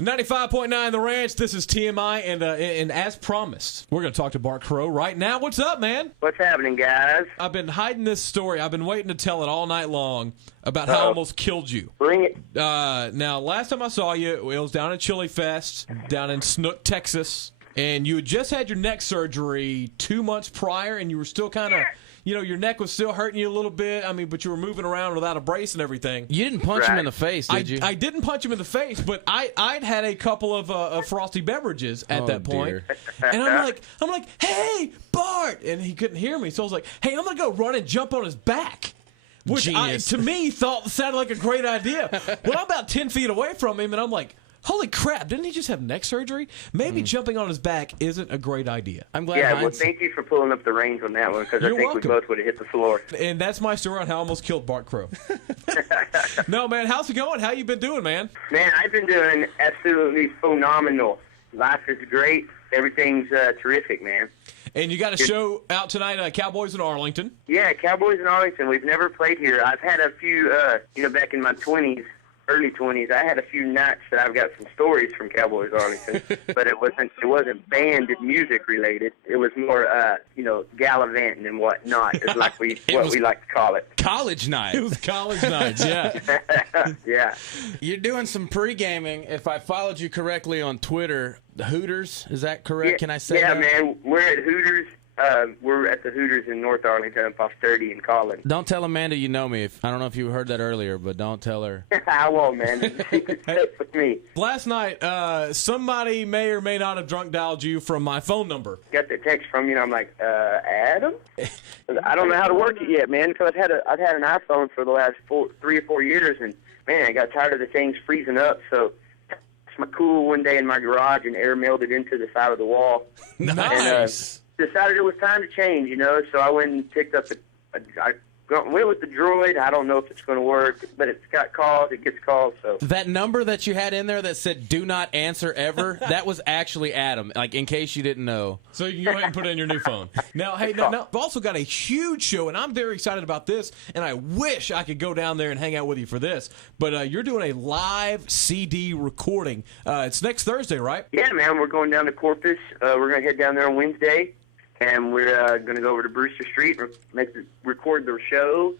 95.9 The Ranch, this is TMI, and as promised, we're going to talk to Bart Crow right now. What's up, man? What's happening, guys? I've been hiding this story. I've been waiting to tell it all night long about how I almost killed you. Bring it. Now, last time I saw you, it was down at Chili Fest, down in Snook, Texas, and you had just had your neck surgery 2 months prior, and you were still kind of... You know, your neck was still hurting you a little bit. I mean, but you were moving around without a brace and everything. You didn't punch him in the face, did you? I didn't punch him in the face, but I'd had a couple of frosty beverages at that point. And I'm like, hey, Bart! And he couldn't hear me, so I was like, hey, I'm going to go run and jump on his back. Which to me sounded like a great idea. Well, I'm about 10 feet away from him, and I'm like, holy crap, didn't he just have neck surgery? Maybe jumping on his back isn't a great idea. I'm glad. Yeah, well, thank you for pulling up the reins on that one, because I think we both would have hit the floor. And that's my story on how I almost killed Bart Crow. No, man, how's it going? How you been doing, man? Man, I've been doing absolutely phenomenal. Life is great. Everything's terrific, man. And you got a show out tonight, Cowboys in Arlington. Yeah, Cowboys in Arlington. We've never played here. I've had a few, back in my 20s, early 20s, I had a few nights that I've got some stories from Cowboys Arlington, but it wasn't band music related. It was more, gallivanting and whatnot, is like we like to call it. College night. It was college nights, yeah. Yeah. You're doing some pre-gaming. If I followed you correctly on Twitter, the Hooters, is that correct? Yeah, Can I say that? Yeah, man, we're at Hooters. We're at the Hooters in North Arlington, off 30 in Collins. Don't tell Amanda you know me. I don't know if you heard that earlier, but don't tell her. I won't, man. It's a secret step with me. Last night, somebody may or may not have drunk dialed you from my phone number. Got the text from you, and I'm like, Adam? I don't know how to work it yet, man, because I've had an iPhone for the last 3 or 4 years, and, man, I got tired of the things freezing up, so it's my cool one day in my garage and air mailed it into the side of the wall. Nice. And, decided it was time to change, so I went and picked up I went with the Droid. I don't know if it's going to work, but it's got calls. It gets calls. So that number that you had in there that said "Do not answer ever," that was actually Adam. Like, in case you didn't know. So you can go ahead and put it in your new phone. Now, hey, now, I've also got a huge show, and I'm very excited about this. And I wish I could go down there and hang out with you for this. But you're doing a live CD recording. It's next Thursday, right? Yeah, man. We're going down to Corpus. We're going to head down there on Wednesday. And we're going to go over to Brewster Street and record the show.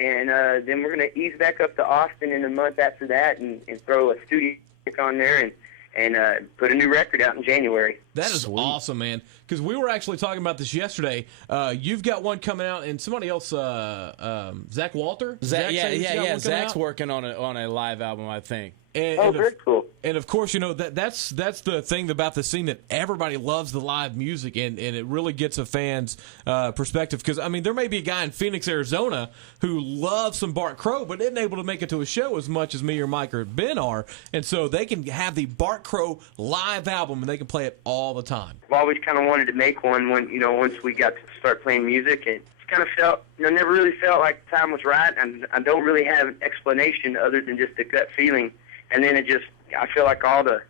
And then we're going to ease back up to Austin in a month after that and throw a studio on there and put a new record out in January. That is awesome, man. Because we were actually talking about this yesterday. You've got one coming out, and somebody else, Zach Walter? Zach's working on a live album, I think. Very cool. And of course, that's the thing about the scene, that everybody loves the live music, and it really gets a fan's perspective. Because, I mean, there may be a guy in Phoenix, Arizona who loves some Bart Crow, but isn't able to make it to a show as much as me or Mike or Ben are. And so they can have the Bart Crow live album, and they can play it all the time. I've always kind of wanted to make one when, once we got to start playing music, and kind of felt, never really felt like the time was right, and I don't really have an explanation other than just a gut feeling. And then I feel like all the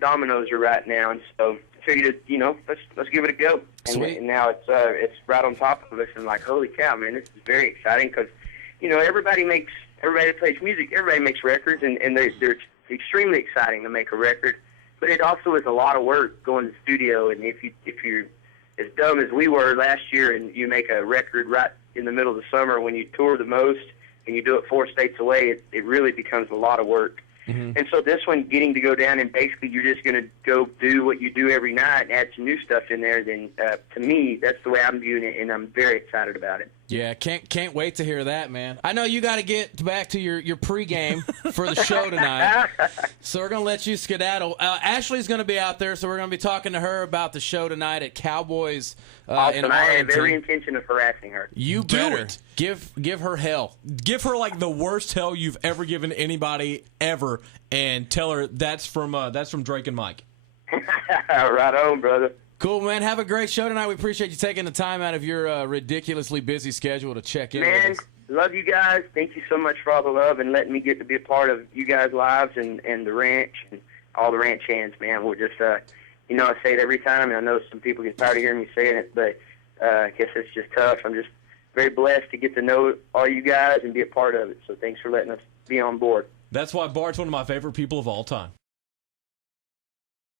dominoes are right now, and so I figured, let's give it a go. And now it's right on top of us, and like, holy cow, man, this is very exciting because, everybody that plays music, everybody makes records, and they're extremely exciting to make a record. But it also is a lot of work going to the studio, and if you're as dumb as we were last year, and you make a record right in the middle of the summer when you tour the most, and you do it 4 states away, it really becomes a lot of work. Mm-hmm. And so this one, getting to go down and basically you're just going to go do what you do every night and add some new stuff in there, then to me, that's the way I'm viewing it, and I'm very excited about it. Yeah, can't wait to hear that, man. I know you got to get back to your pregame for the show tonight, so we're going to let you skedaddle. Ashley's going to be out there, so we're going to be talking to her about the show tonight at Cowboys awesome. in Arlington. I have every intention of harassing her. You better. Give her hell. Give her like the worst hell you've ever given anybody ever, and tell her that's from Drake and Mike. Right on, brother. Cool, man. Have a great show tonight. We appreciate you taking the time out of your ridiculously busy schedule to check in. Man, with us. Love you guys. Thank you so much for all the love and letting me get to be a part of you guys' lives and the ranch and all the ranch hands, man. We're just, I say it every time, and I know some people get tired of hearing me saying it, but I guess it's just tough. I'm just very blessed to get to know all you guys and be a part of it. So thanks for letting us be on board. That's why Bart's one of my favorite people of all time.